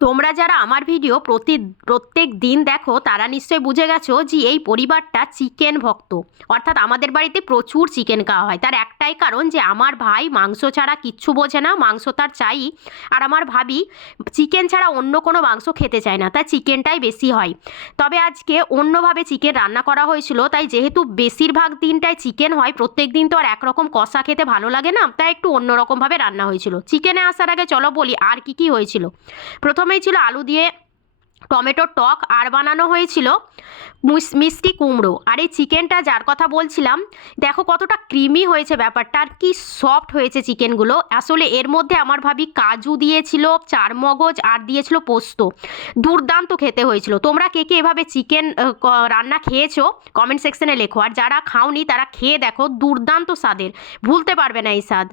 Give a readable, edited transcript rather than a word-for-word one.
তোমরা যারা আমার ভিডিও প্রত্যেক দিন দেখো তারা নিশ্চয়ই বুঝে গেছো যে এই পরিবারটা চিকেন ভক্ত। অর্থাৎ আমাদের বাড়িতে প্রচুর চিকেন খাওয়া হয়। তার একটাই কারণ যে আমার ভাই মাংস ছাড়া কিচ্ছু বোঝে না, মাংস তার চাই। আর আমার ভাবি চিকেন ছাড়া অন্য কোনো মাংস খেতে চায় না, তাই চিকেনটাই বেশি হয়। তবে আজকে অন্যভাবে চিকেন রান্না করা হয়েছিল, তাই যেহেতু বেশিরভাগ দিনটাই চিকেন হয়, প্রত্যেক দিন তো আর একরকম কষা খেতে ভালো লাগে না, তাই একটু অন্যরকমভাবে রান্না হয়েছিল। চিকেনে আসার আগে চলো বলি আর কি কি হয়েছিল। প্রথমেই ছিল আলু দিয়ে টমেটোর টক, আর বানানো হয়েছিল মিষ্টি কুমড়ো। আর এই চিকেনটা যার কথা বলছিলাম, দেখো কতটা ক্রিমি হয়েছে ব্যাপারটা, আর কি সফট হয়েছে চিকেনগুলো। আসলে এর মধ্যে আমার ভাবি কাজু দিয়েছিল, চারমগজ, আর দিয়েছিল পোস্ত। দুর্দান্ত খেতে হয়েছিল। তোমরা কে কে এভাবে চিকেন রান্না খেয়েছো কমেন্ট সেকশনে লেখো, আর যারা খাওনি তারা খেয়ে দেখো, দুর্দান্ত স্বাদের, ভুলতে পারবে না এই স্বাদ।